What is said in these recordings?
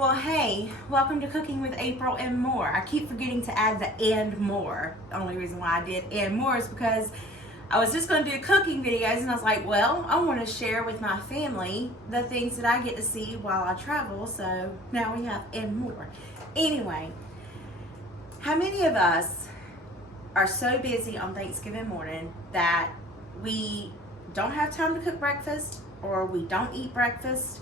Well, hey, welcome to Cooking with April and More. I keep forgetting to add the and more. The only reason why I did and more is because I was just going to do cooking videos and I was like, well, I want to share with my family the things that I get to see while I travel. So now we have and more. Anyway, how many of us are so busy on Thanksgiving morning that we don't have time to cook breakfast or we don't eat breakfast?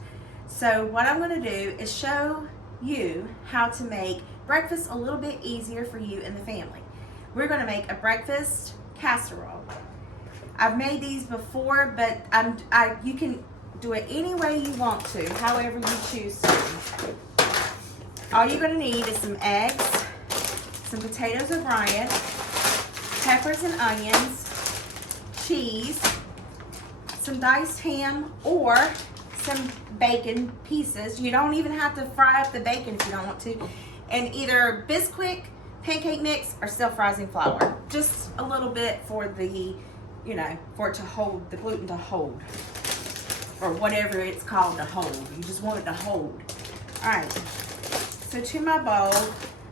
So what I'm going to do is show you how to make breakfast a little bit easier for you and the family. We're going to make a breakfast casserole. I've made these before, but you can do it any way you want to, however you choose to. All you're going to need is some eggs, some potatoes O'Brien, peppers and onions, cheese, some diced ham, or some bacon pieces. You don't even have to fry up the bacon if you don't want to. And either bisquick, pancake mix, or self-rising flour. Just a little bit for the, for it to hold, the gluten to hold. Or whatever it's called to hold. You just want it to hold. Alright, so to my bowl,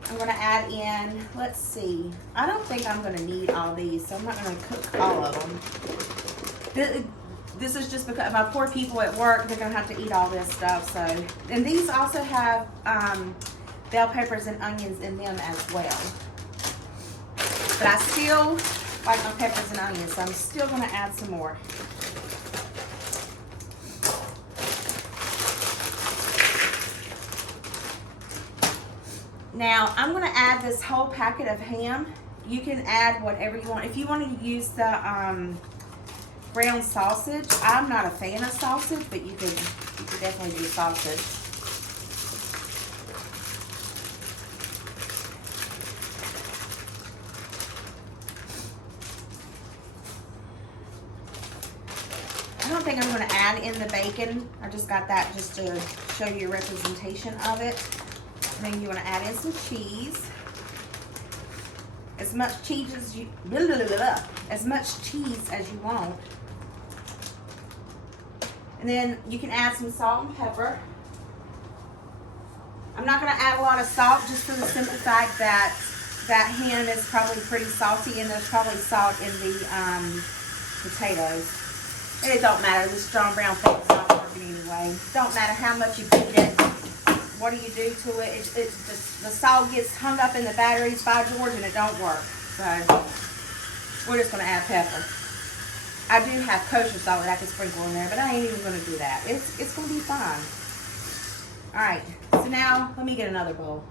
I'm going to add in, let's see, I don't think I'm going to need all these, so I'm not going to cook all of them. This is just because my poor people at work, they're going to have to eat all this stuff. So, and these also have bell peppers and onions in them as well. But I still like my peppers and onions, so I'm still going to add some more. Now, I'm going to add this whole packet of ham. You can add whatever you want. If you want to use the ground sausage, I'm not a fan of sausage, but you could definitely do sausage. I don't think I'm going to add in the bacon. I just got that just to show you a representation of it. And then you want to add in some cheese. As much cheese as you want. And then you can add some salt and pepper. I'm not going to add a lot of salt just for the simple fact that that ham is probably pretty salty and there's probably salt in the potatoes. And it don't matter. The strong brown paper's not working anyway. Don't matter how much you beat it. What do you do to it? The salt gets hung up in the batteries by George and it don't work. So we're just going to add pepper. I do have kosher salt that I can sprinkle in there, but I ain't even going to do that. It's going to be fine. Alright, so now let me get another bowl.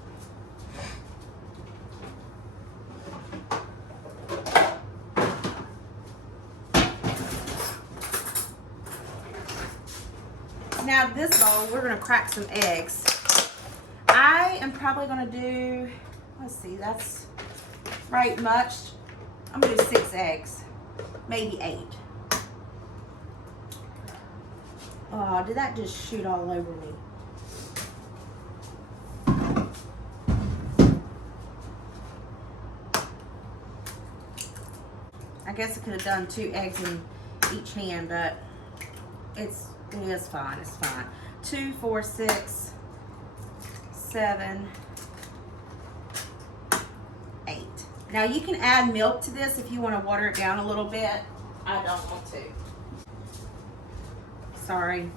Now this bowl, we're going to crack some eggs. I am probably going to do, let's see, that's right much. I'm going to do 6 eggs, maybe 8. Oh, did that just shoot all over me? I guess I could have done 2 eggs in each hand, but it is fine. It's fine. 2, 4, 6, 7, 8. Now you can add milk to this if you want to water it down a little bit. I don't want to. Sorry.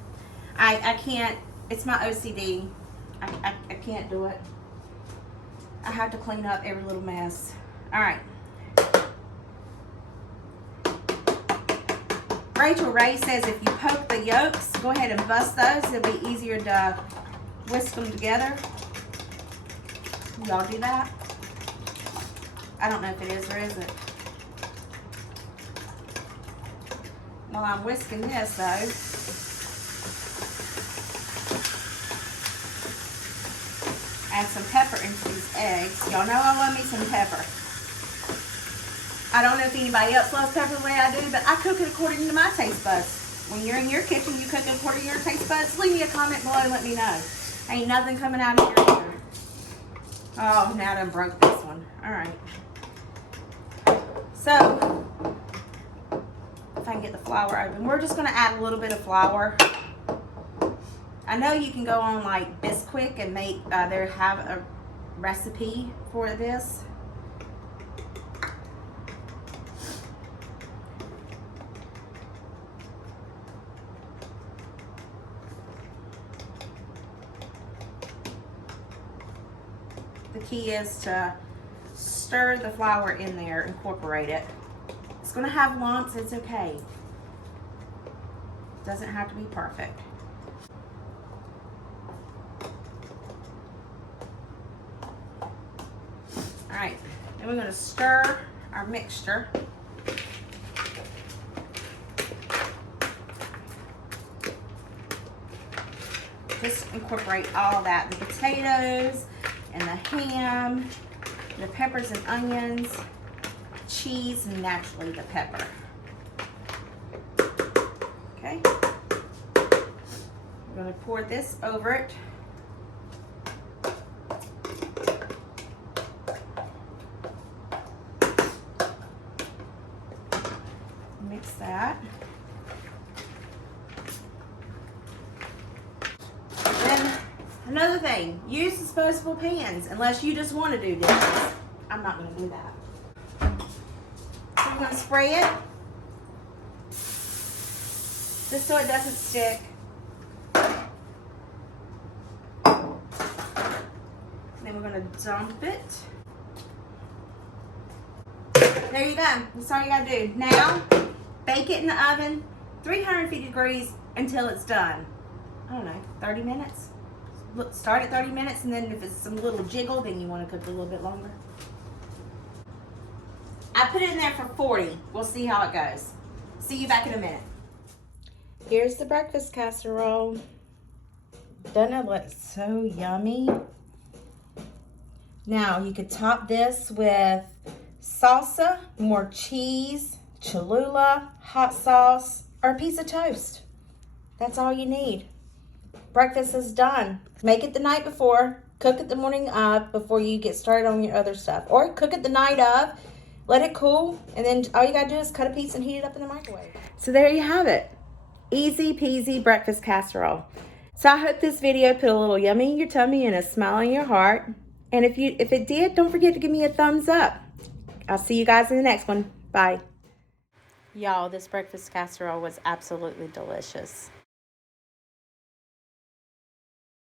I can't. It's my OCD. I can't do it. I have to clean up every little mess. Alright. Rachel Ray says if you poke the yolks, go ahead and bust those. It'll be easier to whisk them together. Y'all do that? I don't know if it is or isn't. While I'm whisking this though, add some pepper into these eggs. Y'all know I love me some pepper. I don't know if anybody else loves pepper the way I do, but I cook it according to my taste buds. When you're in your kitchen, you cook it according to your taste buds. Leave me a comment below and let me know. Ain't nothing coming out of here either. Oh, now I done broke this one. Alright. So, if I can get the flour open, we're just going to add a little bit of flour. I know you can go on like Bisquick and make, they have a recipe for this. The key is to stir the flour in there, incorporate it. It's gonna have lumps, it's okay. Doesn't have to be perfect. All right, then we're gonna stir our mixture. Just incorporate all that, the potatoes and the ham, the peppers and onions, cheese, and naturally the pepper. Okay, we're gonna pour this over it. Mix that. Then another thing, use disposable pans unless you just want to do dishes. I'm not going to do that. So I'm going to spray it just so it doesn't stick. Then we're going to dump it. There you go. That's all you got to do. Now, bake it in the oven, 350 degrees until it's done. I don't know, 30 minutes? Look, start at 30 minutes, and then if it's some little jiggle, then you want to cook it a little bit longer. I put it in there for 40. We'll see how it goes. See you back in a minute. Here's the breakfast casserole. Doesn't it look so yummy? Now, you could top this with salsa, more cheese, Cholula, hot sauce, or a piece of toast. That's all you need. Breakfast is done. Make it the night before. Cook it the morning of before you get started on your other stuff. Or cook it the night of. Let it cool. And then all you got to do is cut a piece and heat it up in the microwave. So there you have it. Easy peasy breakfast casserole. So I hope this video put a little yummy in your tummy and a smile in your heart. And if it did, don't forget to give me a thumbs up. I'll see you guys in the next one. Bye. Y'all, this breakfast casserole was absolutely delicious.